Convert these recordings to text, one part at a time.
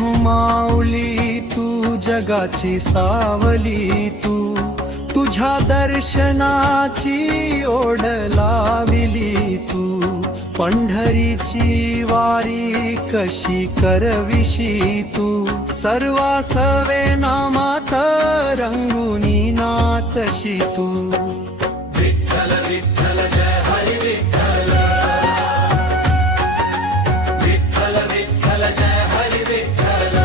विठू माऊली तू जगाची सावली, तू तुझ्या दर्शनाची ओढ लाविली, तू पंढरीची वारी कशी करविशी, तू सर्वासवे नामात रंगुनी नाचशी तू. विठ्ठल विठ्ठल जय हरी विठ्ठल, विठ्ठल विठ्ठल जय हरी विठ्ठल.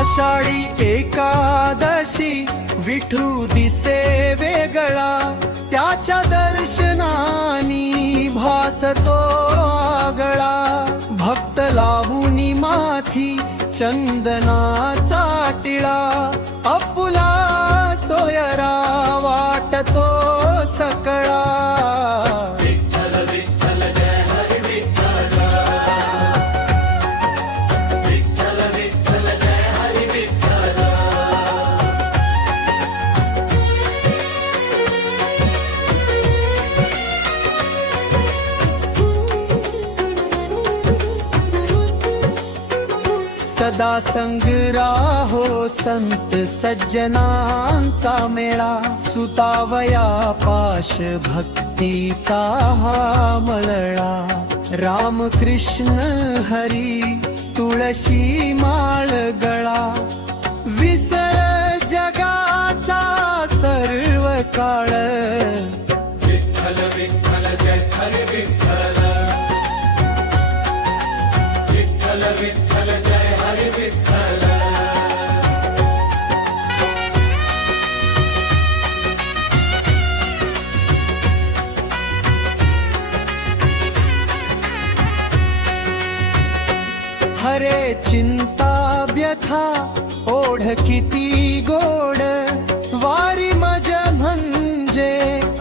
आषाढी एकादशी विठू दिसे वेगळा, त्याच्या दर्शनानी भासतो आगळा. भक्त लावूनी माथी चंदनाचा टिळा, आपुला सोयरा वाटतो सकळा. विठ्ठल विठ्ठल जय हरी विठ्ठल, विठ्ठल विठ्ठल जय हरी विठ्ठल. सदा संग राहो संत सज्जनांचा मेळा, सुतावया पाश भक्तीचा हा मळळा. राम कृष्ण हरी तुळशी माळ गळा, विसर जगाचा सर्व काळ. विठ्ठल विठ्ठल जय हरी विठ्ठल, विठ्ठल विठ्ठल जय हरी विठ्ठल. हरे चिंता व्यथा ओढ किती गोड, वारी मज म्हणजे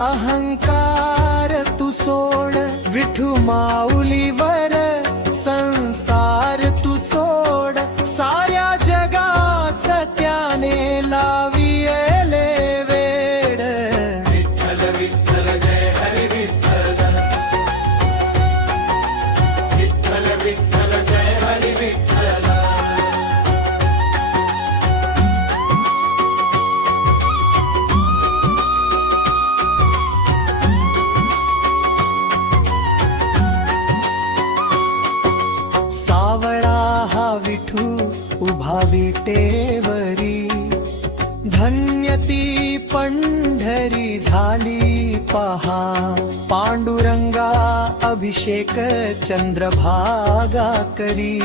अहंकार तू सोड. विठू माऊलीवर संसार तू सोड, साऱ्या जगास त्याने लाविले वेड. विठ्ठल विठ्ठल जय हरी विठ्ठल, विठ्ठल विठ्ठल जय हरी विठ्ठल. सावळा हा विठू उभा विटेवरी, धन्य ती पंढरी झाली पहा. पांडुरंगा अभिषेक चंद्रभागा करी,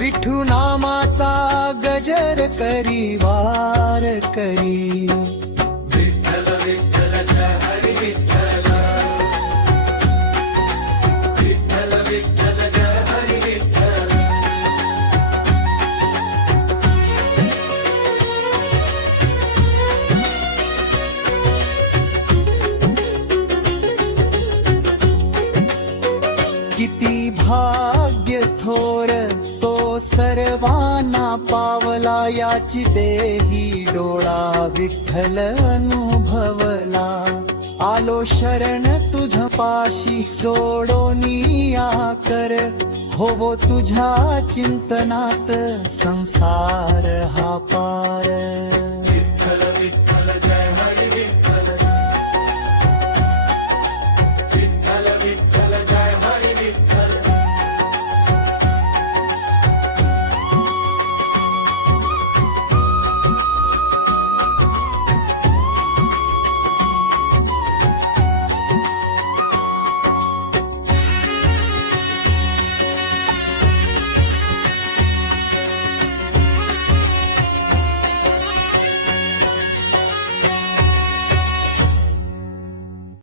विठू नामाचा गजर करी वार करी. विठ्ठल विठ्ठल जय हरी विठ्ठल, विठ्ठल विठ्ठल जय हरी विठ्ठल. किती भाग्य थोर तो सर्वांना पावला, याची देही डोळा विठ्ठल अनुभवला. आलो शरण तुझ पाशी जोडोनिया कर, होवो तुझ्या चिंतनात संसार हा पार.